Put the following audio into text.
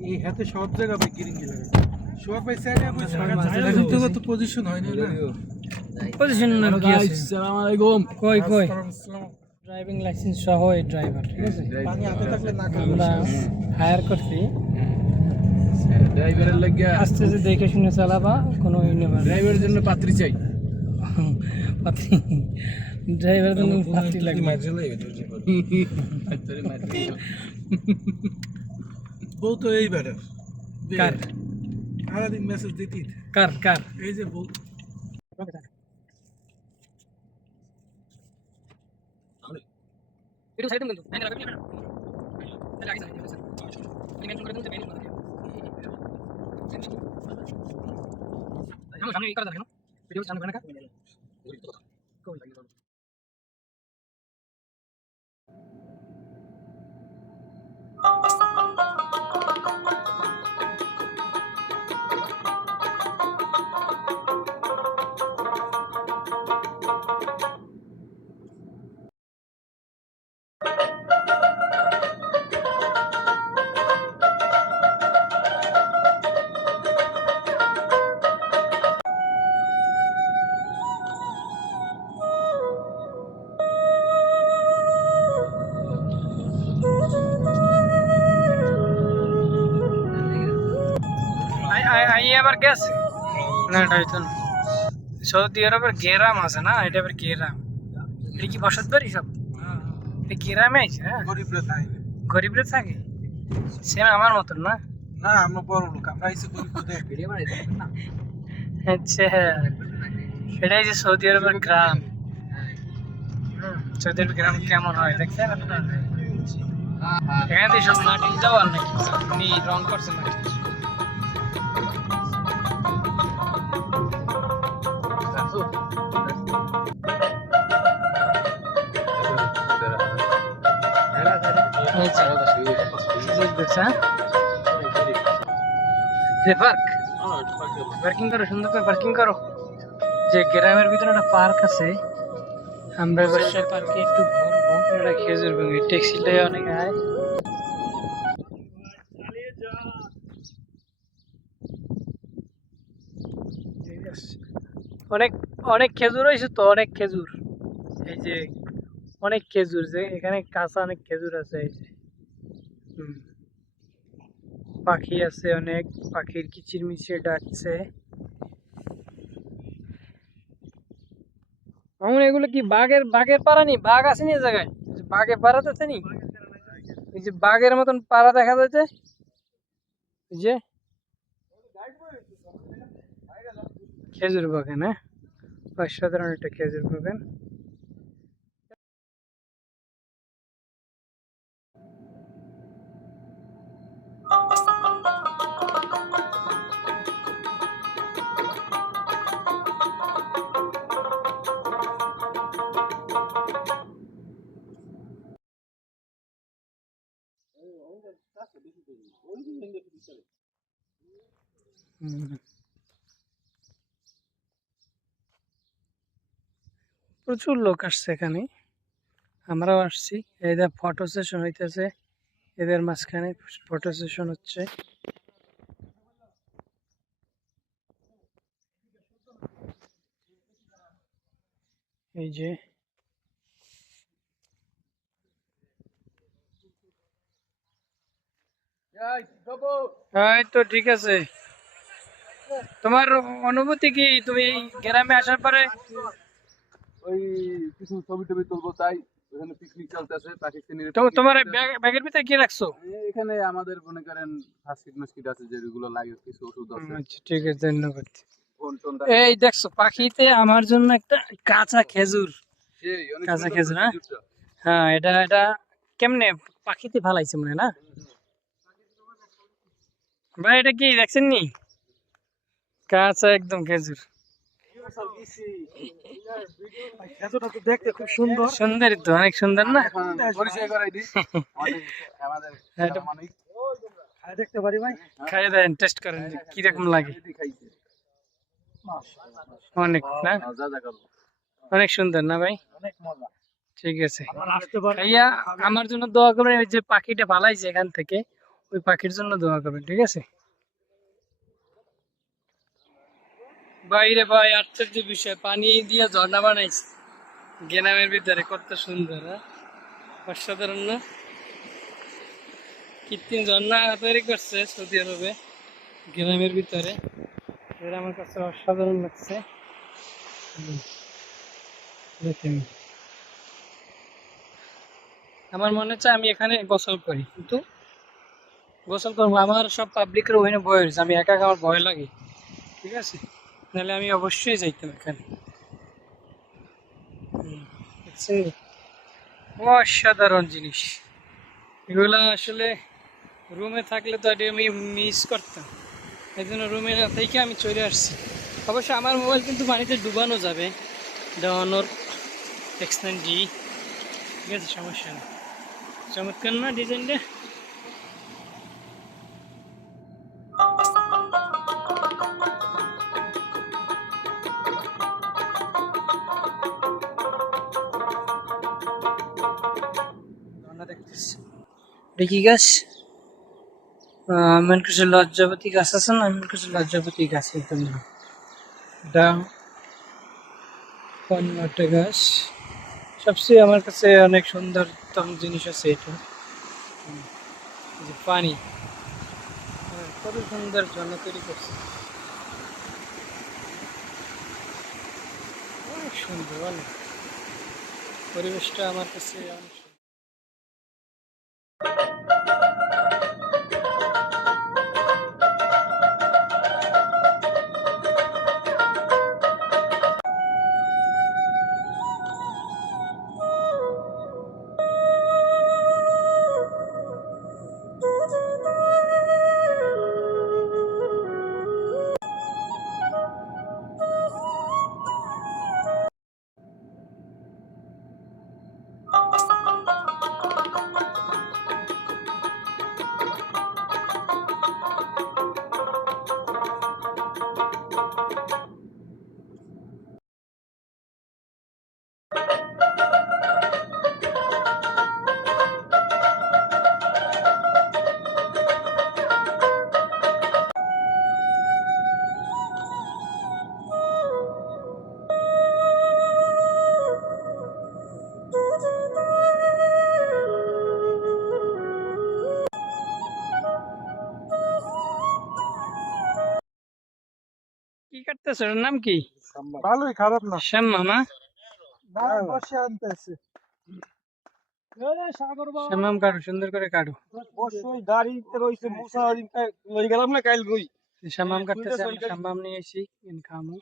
এই হাতে সব জায়গা ভাই গিরিঙ্গি লাগে সব ভাই সাইডে আপনি জায়গা যুক্ত তো পজিশন হয়নি না পজিশন না কি আছে আসসালামু আলাইকুম কই ড্রাইভিং লাইসেন্স সহ এই ড্রাইভার ঠিক আছে পানি হাতে থাকলে না আমরা হায়ার করছি ড্রাইভারের লাগিয়া আস্তে আস্তে দেখে শুনে চালাবা কোনো ইউনিভার ড্রাইভারের জন্য পাত্রী চাই পাত্রী ড্রাইভারের জন্য পাত্রী লাগবে বউ তো এই ব্যাটার কার সারাদিন মেসেজ দিতি কার কার এই যে বউ ভিডিও সাইড কিন্তু আমি লাগবে তাহলে আগে যাই আমি মেনশন করে দিতে মেনশন করে দিই আমি সামনে এই করে দেখেন ভিডিও সামনে করে না কই লাগে আই আবার গেছে না এটা হইতো না সৌদি আরবের গেরাম আছে না এটা আবার গেরাম এটা কি বসত বাড়ি সব এটা গেরামে আছে হ্যাঁ গরিবরা থাকে গরিবরা থাকে সেম আমার মতন না না আমরা বড় লোক আমরা এসে গরিব দেখ ভিডিও বানাই না আচ্ছা এটাই যে সৌদি আরবের গ্রাম সৌদি আরবের গ্রাম কেমন হয় দেখছেন আপনারা এখানে তো সব মাটির দেওয়াল নাকি উনি রং করছেন মাটি পার্কিং করো সুন্দর করে পার্কিং করো যে গ্রামের ভিতরে একটা পার্ক আছে আমরা এবার সে পার্কে একটু ঘুরবো এটা খেজুর ভাঙি ট্যাক্সিতে অনেক আয় অনেক অনেক খেজুর হয়েছে তো অনেক খেজুর এই যে অনেক খেজুর যে এখানে কাঁচা অনেক খেজুর আছে এই যে পাখি আছে অনেক পাখির কিচিরমিচির ডাকছে আমার এগুলো কি বাঘের পাড়া নি বাঘ আছে নি জায়গায় বাঘের পাড়া তো আছে নি এই যে বাঘের মতন পাড়া দেখা যাচ্ছে এই যে খেজুর বাগান হ্যাঁ অসাধারণ একটা খেজুর বাগান প্রচুর লোক আসছে এখানে আমরাও আসছি এদের ফটো সেশন হইতেছে এদের মাঝখানে ফটো সেশন হচ্ছে এই যে এই তো ঠিক আছে তোমার অনুভূতি কি তুমি গ্রামে আসার পরে ওই কিছু ছবি টবি তুলবো তাই ওখানে পিকনিক চলতেছে পাকিস্তানি তোমার ব্যাগের ভিতরে কি রাখছো এখানে আমাদের মনে করেন ফার্স্ট মাস্কিট আছে যেগুলো লাগে কিছু ওষুধ আছে আচ্ছা ঠিক আছে ধন্যবাদ ফোন টোন এই দেখছো পাখিতে আমার জন্য একটা কাঁচা খেজুর সেই অনেক কাঁচা সুন্দর খেজুর হ্যাঁ খেজুরটা। হ্যাঁ এটা কেমনে পাখিতে ফালাইছে মনে হয় না ভাই এটা কি দেখছেন নি কাঁচা একদম খেজুর খেজুরটা তো দেখতে খুব সুন্দর সুন্দর তো অনেক সুন্দর না এখন পরিচয় করাই দিই আমাদের এটা মানিক খাই দেখতে পারি ভাই খাইয়ে দেন টেস্ট করেন যে কিরকম লাগে খাইছে অনেক না যা যা করো অনেক সুন্দর না ভাই অনেক মজা ঠিক আছে আমরা আসতে পারি ভাইয়া আমার জন্য দোয়া করবেন ওই যে পাখিটা ফালাইছে এখান থেকে ওই পাখির জন্য দোয়া করবেন, ঠিক আছে? বাইরে ভাই আশ্চর্য বিষয়, পানি দিয়ে ঝর্ণা বানাইছে গ্রামের ভিতরে, কত সুন্দর, হ্যাঁ? অসাধারণ না? কৃত্রিম ঝর্ণা তৈরি করছে সৌদি আরবে গ্রামের ভিতরে, এটা আমার কাছে অসাধারণ লাগছে। দেখেন, আমার মনে হচ্ছে আমি এখানে গোসল করি, কিন্তু গোসল করবো, আমার সব পাবলিকের ওখানে ভয় হয়েছে, আমি একা একা আমার ভয় লাগে, ঠিক আছে? নাহলে আমি অবশ্যই যাইতাম এখানে। দেখছেন? অসাধারণ জিনিস এগুলা, আসলে রুমে থাকলে তো এটা আমি মিস করতাম, এই জন্য রুমে থেকে আমি চলে আসছি। অবশ্য আমার মোবাইল কিন্তু পানিতে ডুবানো যাবে, ডাউনলোড X9D, ঠিক আছে, সমস্যা নেই। চমৎকার না ডিজাইনটা? দেখতেছি দেখি গাছ, আমার কিছু লজ্জাপতি গাছ আছে না, আমার কিছু লজ্জাপতি গাছ, একদম না, এটা একটা গাছ। সবচেয়ে আমার কাছে অনেক সুন্দরতম জিনিস আছে এটা, এই যে পানি, কত সুন্দর ঝর্ণা তৈরি করছে, অনেক সুন্দর, অনেক, পরিবেশটা আমার কাছে অনেক সুন্দর। কি কাটতেছে, ওর নাম কি? ভালোই, খারাপ না। শ্যাম মামা, বসে আনতেছে শ্যামাম, কাটো সুন্দর করে কাটো। বসই গাড়িতে রইছে, মুসা লই গেলাম না কাইল গই। শ্যামাম কাটতেছে, আমি শ্যামাম নিয়ে এসি খামু।